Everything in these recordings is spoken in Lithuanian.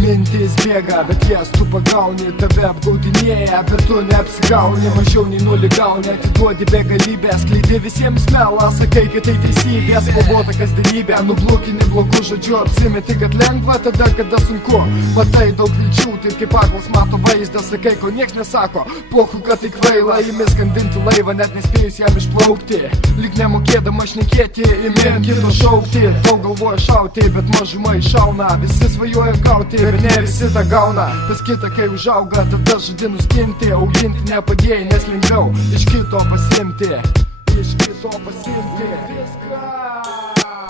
Mintis bėga, bet jas tu pagauni, tave apgaudinėja, bet tu neapsigauni, mažiau nei nulį gauni, atiduodi begalybę, skleidi visiems melą, sakai, kad tai teisybė, spalvota kasdienybė, nublūkini blogų žodžių, apsimeti, kad lengva tada, kada sunku, matai daug vilčių, tai kaip aklas mato vaizdą, sakai, ko nieks nesako, pochu, kad tai kvaila, imi skandinti laivą, net nespėjus jam išplaukti, lyg nemokėdama šnekėti, imi kito šaukti, daug galvoja šauti, bet mažuma iššauna, visi svajoja gauti. Ir ne visi tą gauna, pas kitą kai užauga, tada žadi nuskinti, auginti nepadėjai, nes lengviau iš kito pasimti,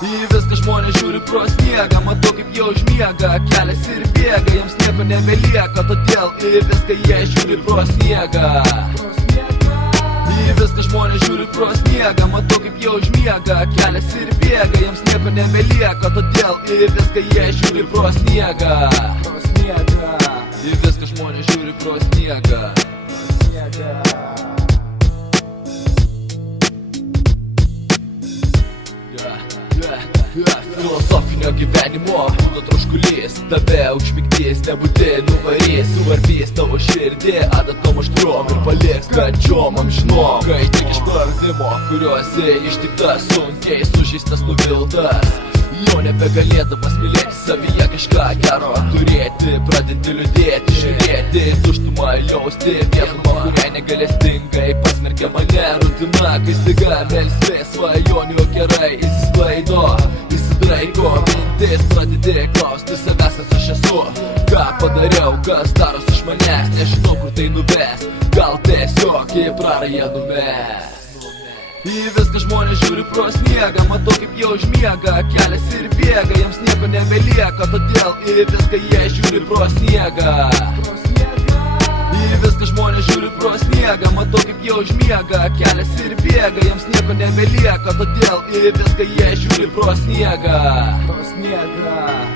Į viską žmonės žiūri pro sniegą, matau kaip jie užmiega, kelias ir bėga, jiems nieko nebelieka, todėl į viską jie žiūri pro sniegą. Į viską žmonės žiūri pro sniegą, matau kaip jie užmiega, kelias ir bėga, jiems nieko nebelieka, todėl į viską jie žiūri pro sniegą. Į viską žmonės žiūri pro sniegą. Filosofinio gyvenimo būdo troškulys, tave užmigdys, nebūti nuvarys, suvarbys tavo širdį adatom aštrom ir paliks kančiom amžinom. Kai tik iš praradimo, kuriuose ištiktas, sunkiai sužeistas, nuviltas, jau nebegalėdamas mylėti savyje kažką gero turėti, pradėti liūdėti, žiūrėti, tuštumą jausti, vienumą, kuriai negalestingai pasmerkia mane rutina, kai staiga melsvė svajonių kerai įsisklaido, įsidraiko mintis, pradedi klausti savęs, kas aš esu, ką padariau, kas daros iš manęs, nežinau kur tai nuves, gal tiesiog į prarają numes. Į viską žmonės žiūri pro sniegą, matau kaip jie užmiega, kelias ir bėga, jiems nieko nebelieka, todėl į viską jie žiūri pro sniegą. Į viską žmonės žiūri pro sniegą, matau kaip jie užmiega, kelias ir bėga, jiems nieko nebelieka, todėl į viską jie žiūri pro sniegą.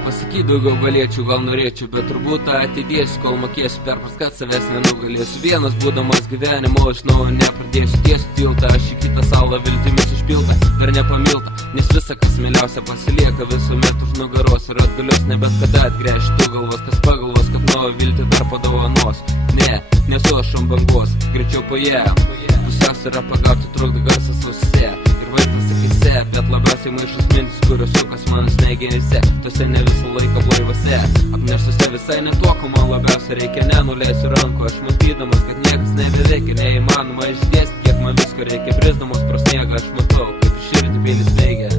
Pasakyt daugiau galėčiau, gal norėčiau, bet turbūt atidėsiu, kol mokėsiu perpras, kad savęs nenugalėsiu. Vienas būdamas gyvenimo iš naujo nepradėsiu tiesiu tiltą, aš į kitą salą viltimis užpiltą, dar nepamiltą, nes visa kas mieliausia pasilieka visuomet už nugaros ir atgalios nebet kada atgręši tu galvos, kas pagalvos, kad naują viltį dar padovanos. Ne, nesu aš ant bangos, greičiau paėjom, pusiausvyrą pagauti trukdo garsas ausise ir vaizdas akise, bet labiausiai maišus mintis, kurios sukas mano smegenyse, tose ne visą laiką blaivose, apneštose visai ne tuo, ko man labiausiai reikia, nenuleisiu rankų, aš matydamas, kad niekas nebeveikia, neįmanoma išdėsti, kiek man visko reikia, brisdamas pro sniegą, aš matau, kaip iš širdį peilis veikia.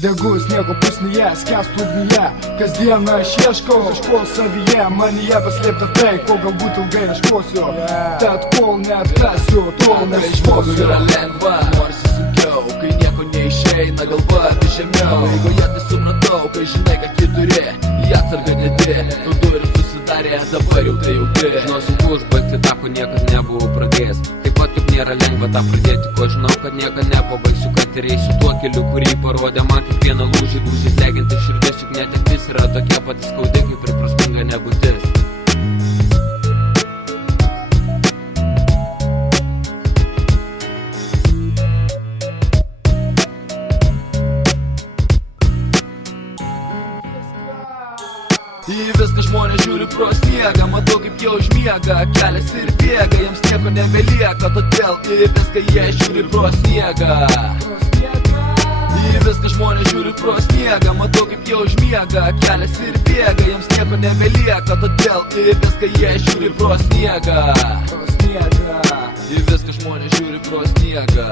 Degu sniego pusnyje, skęstu ugnyje, kasdieną aš ieškau kažko savyje, manyje paslėpta tai, ko galbūt ilgai ieškosiu, tad kol neatrasiu, tol neišmosiu. Yra lengva, norisi sunkiau, kai nieko neišeina, galva vis žemiau, eigoje tai supratau, kai žinai, kad jį turi, į atsargą nedi, tu durys susidarė, dabar jau tai jauti. Žinau, sunku užbaigti tą, ko niekad nebuvau pradėjęs, taip pat kaip nėra lengva tą pradėti, ko žinau, kad niekad nepabaigsiu, kad ir eisiu tuo keliu, kurį parodė man kiekvieną lūžį, deginti širdis, juk netektis yra tokia pati skaudi, kaip ir prasminga nebūtis. Į viską žmonės žiūri pro sniegą, matau kaip jie užmiega, kelias ir bėga, jiems nieko nebelieka, todėl į viską jie žiūri pro sniegą. Į viską žmonės žiūri pro sniegą, matau kaip jie užmiega, kelias ir bėga, jiems nieko nebelieka, todėl į viską jie žiūri pro sniegą. Į viską žmonės žiūri pro sniegą.